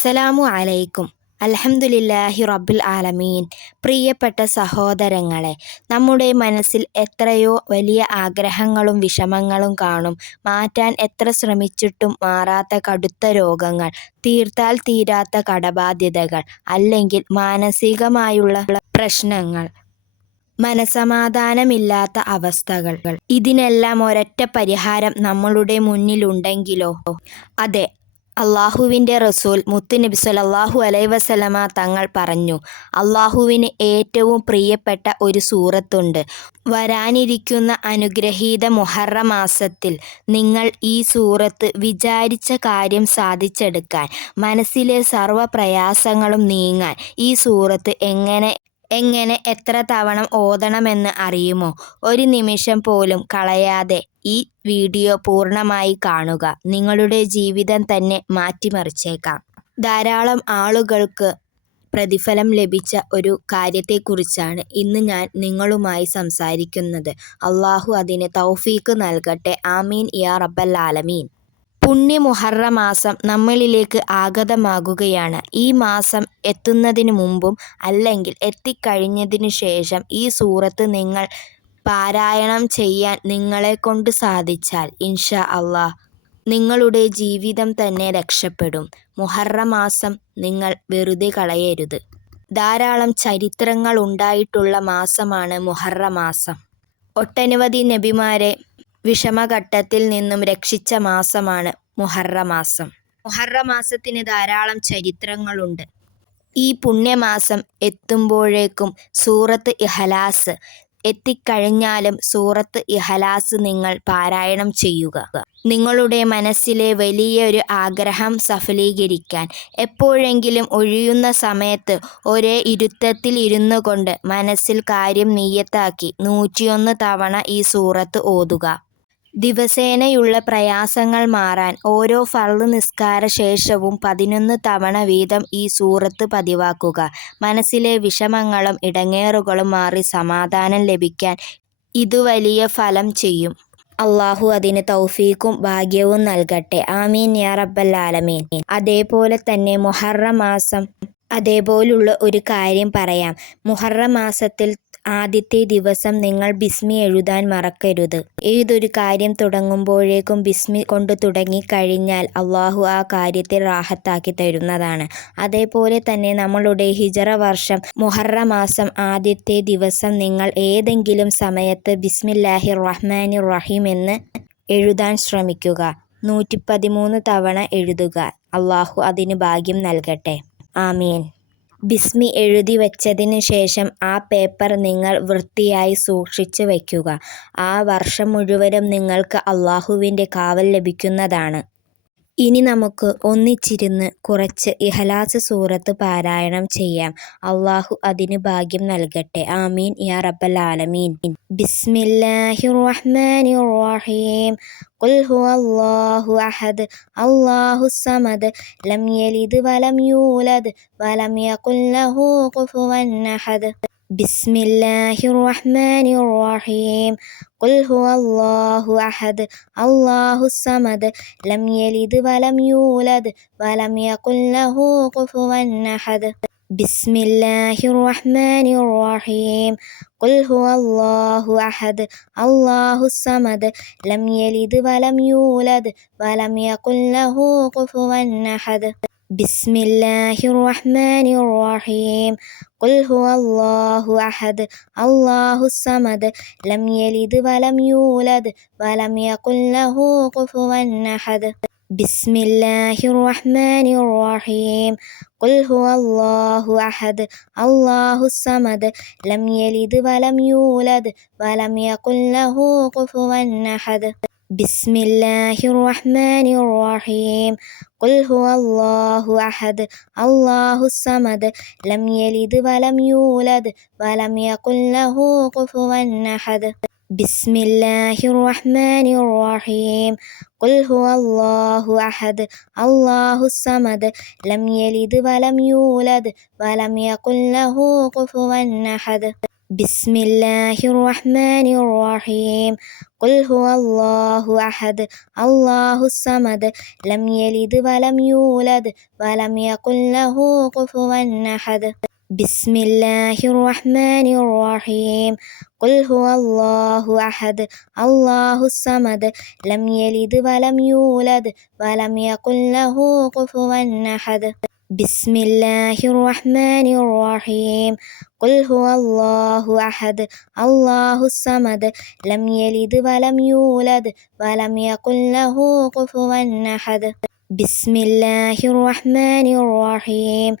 അസ്സലാമു അലൈക്കും. അൽഹംദുലില്ലാഹി റബ്ബിൽ ആലമീൻ. പ്രിയപ്പെട്ട സഹോദരങ്ങളെ, നമ്മുടെ മനസ്സിൽ എത്രയോ വലിയ ആഗ്രഹങ്ങളും വിഷമങ്ങളും കാണും. മാറ്റാൻ എത്ര ശ്രമിച്ചിട്ടും മാറാത്ത കടുത്ത രോഗങ്ങൾ, തീർത്താൽ തീരാത്ത കടബാധ്യതകൾ, അല്ലെങ്കിൽ മാനസികമായുള്ള പ്രശ്നങ്ങൾ, മനസമാധാനമില്ലാത്ത അവസ്ഥകൾ. ഇതിനെല്ലാം ഒരൊറ്റ പരിഹാരം നമ്മളുടെ മുന്നിലുണ്ടെങ്കിലോ? അതെ, അള്ളാഹുവിൻ്റെ റസൂൽ മുത്തുനബി സ്വല്ലല്ലാഹു അലൈഹി വസല്ലമ തങ്ങൾ പറഞ്ഞു, അള്ളാഹുവിന് ഏറ്റവും പ്രിയപ്പെട്ട ഒരു സൂറത്തുണ്ട്. വരാനിരിക്കുന്ന അനുഗ്രഹീത മുഹറം മാസത്തിൽ നിങ്ങൾ ഈ സൂറത്ത് വിചാരിച്ച കാര്യം സാധിച്ചെടുക്കാൻ, മനസ്സിലെ സർവ്വ പ്രയാസങ്ങളും നീങ്ങാൻ ഈ സൂറത്ത് എങ്ങനെ എത്ര തവണ ഓതണമെന്ന് അറിയുമോ? ഒരു നിമിഷം പോലും കളയാതെ ഈ വീഡിയോ പൂർണ്ണമായി കാണുക. നിങ്ങളുടെ ജീവിതം തന്നെ മാറ്റിമറിച്ചേക്കാം. ധാരാളം ആളുകൾക്ക് പ്രതിഫലം ലഭിച്ച ഒരു കാര്യത്തെക്കുറിച്ചാണ് ഇന്ന് ഞാൻ നിങ്ങളുമായി സംസാരിക്കുന്നത്. അള്ളാഹു അതിന് തൗഫീക്ക് നൽകട്ടെ. ആമീൻ യാ റബ്ബൽ ആലമീൻ. പുണ്യ മുഹറം മാസം നമ്മളിലേക്ക് ആഗതമാകുകയാണ്. ഈ മാസം എത്തുന്നതിന് മുമ്പും അല്ലെങ്കിൽ എത്തിക്കഴിഞ്ഞതിനു ശേഷം ഈ സൂറത്ത് നിങ്ങൾ പാരായണം ചെയ്യാൻ നിങ്ങളെക്കൊണ്ട് സാധിച്ചാൽ ഇൻഷാ അള്ളാഹ് നിങ്ങളുടെ ജീവിതം തന്നെ രക്ഷപ്പെടും. മുഹറം മാസം നിങ്ങൾ വെറുതെ കളയരുത്. ധാരാളം ചരിത്രങ്ങൾ ഉണ്ടായിട്ടുള്ള മാസമാണ് മുഹറം മാസം. ഒട്ടനവധി നബിമാരെ വിഷമഘട്ടത്തിൽ നിന്നും രക്ഷിച്ച മാസമാണ് മുഹറം മാസം. മുഹറം മാസത്തിന് ധാരാളം ചരിത്രങ്ങളുണ്ട്. ഈ പുണ്യമാസം എത്തുമ്പോഴേക്കും സൂറത്ത് ഇഖ്ലാസ് എത്തിക്കഴിഞ്ഞാലും സൂറത്ത് ഇഖ്ലാസ് നിങ്ങൾ പാരായണം ചെയ്യുക. നിങ്ങളുടെ മനസ്സിലെ വലിയൊരു ആഗ്രഹം സഫലീകരിക്കാൻ എപ്പോഴെങ്കിലും ഒഴിയുന്ന സമയത്ത് ഒരേ ഇരുത്തത്തിൽ ഇരുന്നു കൊണ്ട് മനസ്സിൽ കാര്യം നിയ്യത്താക്കി 101 തവണ ഈ സൂറത്ത് ഓതുക. ദിവസേനയുള്ള പ്രയാസങ്ങൾ മാറാൻ ഓരോ ഫർള് നിസ്കാര ശേഷവും 11 തവണ വീതം ഈ സൂറത്ത് പതിവാക്കുക. മനസ്സിലെ വിഷമങ്ങളും ഇടങ്ങേറുകളും മാറി സമാധാനം ലഭിക്കാൻ ഇത് വലിയ ഫലം ചെയ്യും. അള്ളാഹു അതിന് തൗഫീക്കും ഭാഗ്യവും നൽകട്ടെ. ആമീൻ യാ റബ്ബൽ ആലമീൻ. അതേപോലെ തന്നെ മുഹറം മാസം അതേപോലുള്ള ഒരു കാര്യം പറയാം. മുഹറം മാസത്തിൽ ആദ്യത്തെ ദിവസം നിങ്ങൾ ബിസ്മി എഴുതാൻ മറക്കരുത്. ഏതൊരു കാര്യം തുടങ്ങുമ്പോഴേക്കും ബിസ്മി കൊണ്ട് തുടങ്ങിക്കഴിഞ്ഞാൽ അള്ളാഹു ആ കാര്യത്തെ റാഹത്താക്കി തരുന്നതാണ്. അതേപോലെ തന്നെ നമ്മളുടെ ഹിജറ വർഷം മുഹറം മാസം ആദ്യത്തെ ദിവസം നിങ്ങൾ ഏതെങ്കിലും സമയത്ത് ബിസ്മില്ലാഹിർ റഹ്മാനിർ റഹീം എന്ന് എഴുതാൻ ശ്രമിക്കുക. 113 തവണ എഴുതുക. അള്ളാഹു അതിന് ഭാഗ്യം നൽകട്ടെ. ആമീൻ. ബിസ്മി എഴുതി വച്ചതിന് ശേഷം ആ പേപ്പർ നിങ്ങൾ വൃത്തിയായി സൂക്ഷിച്ച് വയ്ക്കുക. ആ വർഷം മുഴുവനും നിങ്ങൾക്ക് അള്ളാഹുവിൻ്റെ കാവൽ ലഭിക്കുന്നതാണ്. ഇനി നമുക്ക് ഒന്നിച്ചിരുന്ന് കുറച്ച് ഇഖ്ലാസ് സൂറത്ത് പാരായണം ചെയ്യാം. അള്ളാഹു അതിന് ഭാഗ്യം നൽകട്ടെ. ആമീൻ യാ റബ്ബൽ ആലമീൻ. ബിസ്മില്ലാഹിർ റഹ്മാനിർ റഹീം. ഖുൽ ഹുവല്ലാഹു അഹദ് അല്ലാഹുസ് സമദ് ലം യലിദ് വലം യൂലദ് വലം യകുൽ ലഹു കുഫുവൻ അഹദ്. ബിസ്മില്ലാഹിർ റഹ്മാനിർ റഹീം. ഖുൽ ഹുവല്ലാഹു അഹദ് അല്ലാഹുസ് സമദ് ലം യലിദ് വലം യൂലദ് വലം യകുൽ ലഹു കുഫുവൻ അഹദ്. ബിസ്മില്ലാഹിർ റഹ്മാനിർ റഹീം. ഖുൽ ഹുവല്ലാഹു അഹദ് അല്ലാഹുസ് സമദ് ലം യലിദ് വലം യൂലദ് വലം യകുൽ ലഹു കുഫുവൻ അഹദ്. ബിസ്മില്ലാഹിർ റഹ്മാനിർ റഹീം. ഖുൽ ഹുവല്ലാഹു അഹദ് അല്ലാഹുസ് സമദ് ലം യലിദ് വലം യൂലദ് വലം യകുൽ ലഹു കുഫുവൻ അഹദ്. ബിസ്മില്ലാഹിർ റഹ്മാനിർ റഹീം. ഖുൽ ഹുവല്ലാഹു അഹദ് അല്ലാഹുസ് സമദ് ലം യലിദ് വലം യൂലദ് വലം യകുൽ ലഹു കുഫുവൻ അഹദ്. ബിസ്മില്ലാഹിർ റഹ്മാനിർ റഹീം. ഖുൽ ഹുവല്ലാഹു അഹദ് അല്ലാഹുസ് സമദ് ലം യലിദ് വലം യൂലദ് വലം യകുൽ ലഹു കുഫുവൻ അഹദ്. ബിസ്മില്ലാഹിർ റഹ്മാനിർ റഹീം. ഖുൽ ഹുവല്ലാഹു അഹദ് അല്ലാഹുസ് സമദ് ലം യലിദ് വലം യൂലദ് വലം യകുൽ ലഹു കുഫുവൻ അഹദ്. ബിസ്മില്ലാഹിർ റഹ്മാനിർ റഹീം. ഖുൽ ഹുവല്ലാഹു അഹദ് അല്ലാഹുസ് സമദ് ലം യലിദ് വലം യൂലദ് വലം യകുൽ ലഹു കുഫുവൻ അഹദ്. ബിസ്മില്ലാഹിർ റഹ്മാനിർ റഹീം. ഖുൽ ഹുവല്ലാഹു അഹദ് അല്ലാഹുസ് സമദ് ലം യലിദ് വലം യൂലദ് വലം യകുൽ ലഹു കുഫുവൻ അഹദ്. ബിസ്മില്ലാഹിർ റഹ്മാനിർ റഹീം. ഖുൽ ഹുവല്ലാഹു അഹദ് അല്ലാഹുസ് സമദ് ലം യലിദ് വലം യൂലദ് വലം യകുൽ ലഹു കുഫുവൻ അഹദ്. ബിസ്മില്ലാഹിർ റഹ്മാനിർ റഹീം.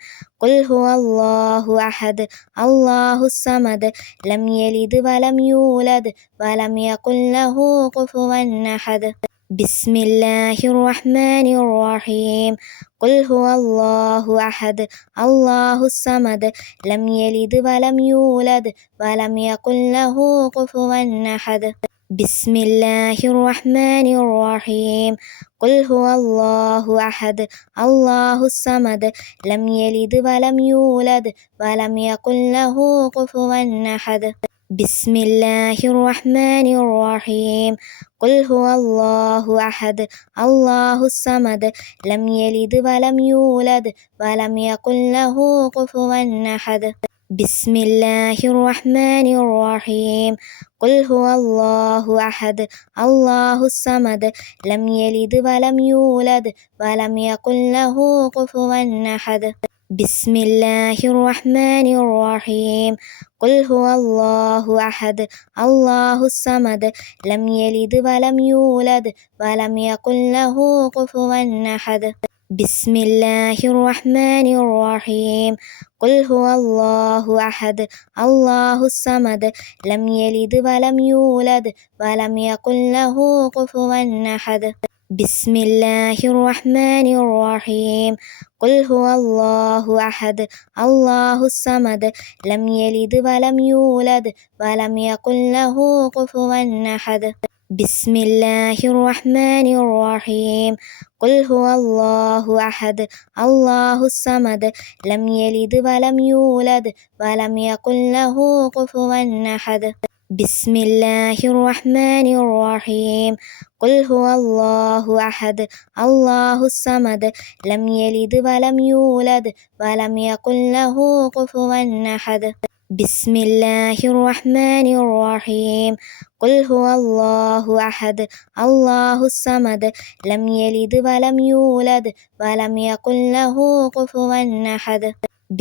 ഖുൽ ഹുവല്ലാഹു അഹദ് അല്ലാഹുസ് സമദ് ലം യലിദ് വലം യൂലദ് വലം യകുൽ ലഹു കുഫുവൻ അഹദ്. ബിസ്മില്ലാഹിർ റഹ്മാനിർ റഹീം. ഖുൽ ഹുവല്ലാഹു അഹദ് അല്ലാഹുസ് സമദ് ലം യലിദ് വലം യൂലദ് വലം യകുൽ ലഹു കുഫുവൻ അഹദ്. ബിസ്മില്ലാഹിർ റഹ്മാനിർ റഹീം. ഖുൽ ഹുവല്ലാഹു അഹദ് അല്ലാഹുസ് സമദ് ലം യലിദ് വലം യൂലദ് വലം യകുൽ ലഹു കുഫുവൻ അഹദ്. ബിസ്മില്ലാഹിർ റഹ്മാനിർ റഹീം. ഖുൽ ഹുവല്ലാഹു അഹദ് അല്ലാഹുസ് സമദ് ലം യലിദ് വലം യൂലദ് വലം യകുൽ ലഹു കുഫുവൻ അഹദ്. ബിസ്മില്ലാഹിർ റഹ്മാനിർ റഹീം. ഖുൽ ഹുവല്ലാഹു അഹദ് അല്ലാഹുസ് സമദ് ലം യലിദ് വലം യൂലദ് വലം യകുൽ ലഹു കുഫുവൻ അഹദ്. ബിസ്മില്ലാഹിർ റഹ്മാനിർ റഹീം. ഖുൽ ഹുവല്ലാഹു അഹദ് അല്ലാഹുസ് സമദ് ലം യലിദ് വലം യൂലദ് വലം യകുൽ ലഹു കുഫുവൻ അഹദ്. ബിസ്മില്ലാഹിർ റഹ്മാനിർ റഹീം. ഖുൽ ഹുവല്ലാഹു അഹദ് അല്ലാഹുസ് സമദ് ലം യലിദ് വലം യൂലദ് വലം യകുൽ ലഹു കുഫുവൻ അഹദ്. ബിസ്മില്ലാഹിർ റഹ്മാനിർ റഹീം. ഖുൽ ഹുവല്ലാഹു അഹദ് അല്ലാഹുസ് സമദ് ലം യലിദ് വലം യൂലദ് വലം യകുൽ ലഹു കുഫുവൻ അഹദ്. ബിസ്മില്ലാഹിർ റഹ്മാനിർ റഹീം. ഖുൽ ഹുവല്ലാഹു അഹദ് അല്ലാഹുസ് സമദ് ലം യലിദ് വലം യൂലദ് വലം യകുൽ ലഹു കുഫുവൻ അഹദ്. ബിസ്മില്ലാഹിർ റഹ്മാനിർ റഹീം. ഖുൽ ഹുവല്ലാഹു അഹദ് അല്ലാഹുസ് സമദ് ലം യലിദ് വലം യൂലദ് വലം യകുൽ ലഹു കുഫുവൻ അഹദ്. ബിസ്മില്ലാഹിർ റഹ്മാനിർ റഹീം. ഖുൽ ഹുവല്ലാഹു അഹദ് അല്ലാഹുസ് സമദ് ലം യലിദ് വലം യൂലദ് വലം യകുൽ ലഹു കുഫുവൻ അഹദ്.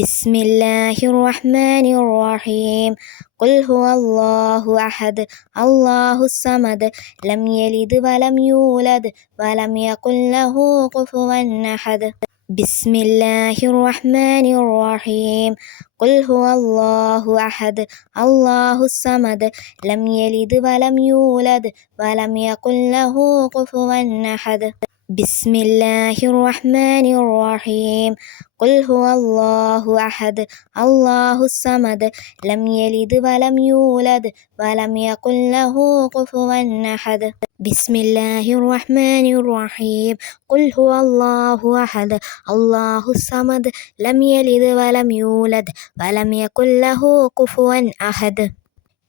ബിസ്മില്ലാഹിർ റഹ്മാനിർ റഹീം. ഖുൽ ഹുവല്ലാഹു അഹദ് അല്ലാഹുസ് സമദ് ലം യലിദ് വലം യൂലദ് വലം യകുൽ ലഹു കുഫുവൻ അഹദ്. ബിസ്മില്ലാഹിർ റഹ്മാനിർ റഹീം. ഖുൽ ഹുവല്ലാഹു അഹദ് അല്ലാഹുസ് സമദ് ലം യലിദ് വലം യൂലദ് വലം യകുൽ ലഹു കുഫുവൻ അഹദ്. ബിസ്മില്ലാഹിർ റഹ്മാനിർ റഹീം. ഖുൽ ഹുവല്ലാഹു അഹദ് അല്ലാഹുസ് സമദ് ലം യലിദ് വലം യൂലദ് വലം യകുൽ ലഹു കുഫുവൻ അഹദ്. ബിസ്മില്ലാഹിർ റഹ്മാനിർ റഹീം. ഖുൽ ഹുവല്ലാഹു അഹദ് അല്ലാഹുസ് സമദ് ലം യലിദ് വലം യൂലദ് വലം യകുൽ ലഹു കുഫുവൻ അഹദ്.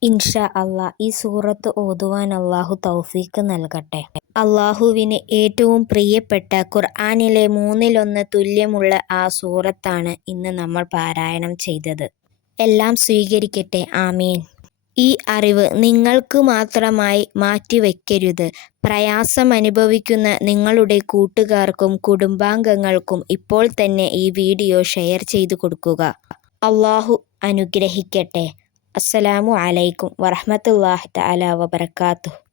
ഇൻഷാ അല്ലാഹ് ഈ സൂറത്ത് ഓതുവാൻ അല്ലാഹു തൗഫീഖ് നൽകട്ടെ. അല്ലാഹുവിന് ഏറ്റവും പ്രിയപ്പെട്ട ഖുർആനിലെ 1/3 തുല്യമുള്ള ആ സൂറത്താണ് ഇന്ന് നമ്മൾ പാരായണം ചെയ്തത്. എല്ലാം സ്വീകരിക്കട്ടെ, ആമീൻ. ഈ അറിവ് നിങ്ങൾക്ക് മാത്രമായി മാറ്റിവെക്കരുത്. പ്രയാസമനുഭവിക്കുന്ന നിങ്ങളുടെ കൂട്ടുകാർക്കും കുടുംബാംഗങ്ങൾക്കും ഇപ്പോൾ തന്നെ ഈ വീഡിയോ ഷെയർ ചെയ്തു കൊടുക്കുക. അല്ലാഹു അനുഗ്രഹിക്കട്ടെ. അസ്സലാമു അലൈക്കും വറഹ്മത്തുള്ളാഹി തആല വബറകാതുഹു.